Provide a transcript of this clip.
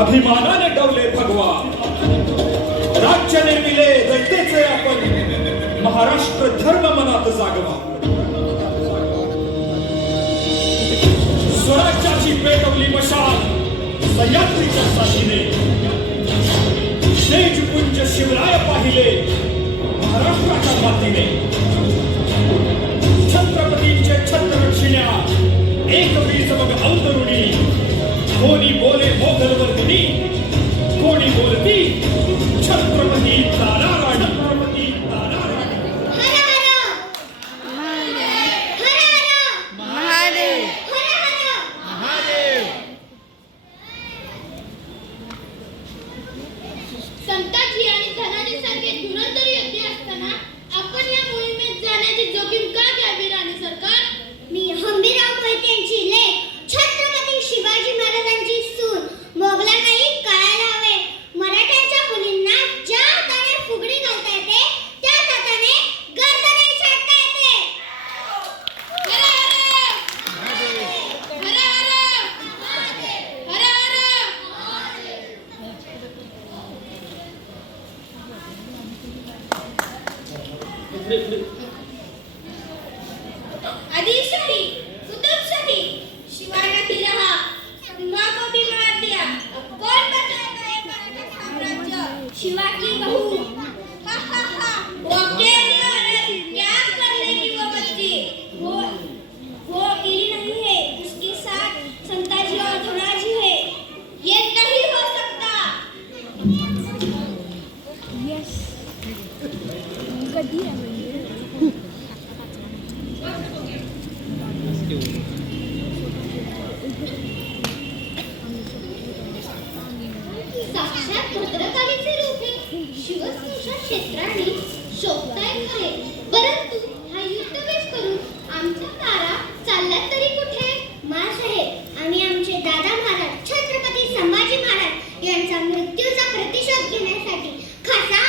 अभिमानाने डवले भगवा, राज्य निर्मिले दैतेचे आपण, महाराष्ट्र धर्म मनात जागवा. स्वराज्याची पेटवली मशाल सह्याद्रीच्या साथीने, तेजपुंज शिवराय पाहिले महाराष्ट्राच्या मातीने. छत्रपतींचे छत्र रक्षिण्या एक वीज मग अवतरुणी, कोणी बोले मोगल वर्धिनी, कोणी बोलती छत्रपती ताराराणी. छत्रपती ताराराणी. संताजी आणि धनाजी सारखे धुरंधर योद्धे असताना आपण या मोहिमेत जाण्याची जोखीम का घ्यावी राणी सरकार? मी हंबीरराव मोहिते यांची लेक, छत्रपती शिवाजी महाराजांची सून. मोगलांनाही कळायला हवे, मराठ्यांच्या मुलींना ज्या हाताने फुगडी घालता येते त्याच हाताने गर्दनही छाटता येते. हर हर हर हर आदिलशाही, कुतुबशाही, शिवाजी रहा, सिंहा को भी मार दिया, अब कौन बचाएगा ये मराठा साम्राज्य? शिवा की बहू, हा हा हा, वो अकेली औरत क्या कर लेगी वो बच्ची? वो अकेली नहीं है, उसके साथ संताजी और धनाजी है. ये नहीं हो सकता. साक्षात भद्रकालीचे रूप हे शिवस्नुषा क्षेत्राने शोभताय खरे, परंतु हा युद्धवेश करून आमच्या तारा चालल्या तरी कुठे? माँसाहेब, आम्ही आमचे दादा महाराज छत्रपती संभाजी महाराज यांचा मृत्यूचा प्रतिशोध घेण्यासाठी खासा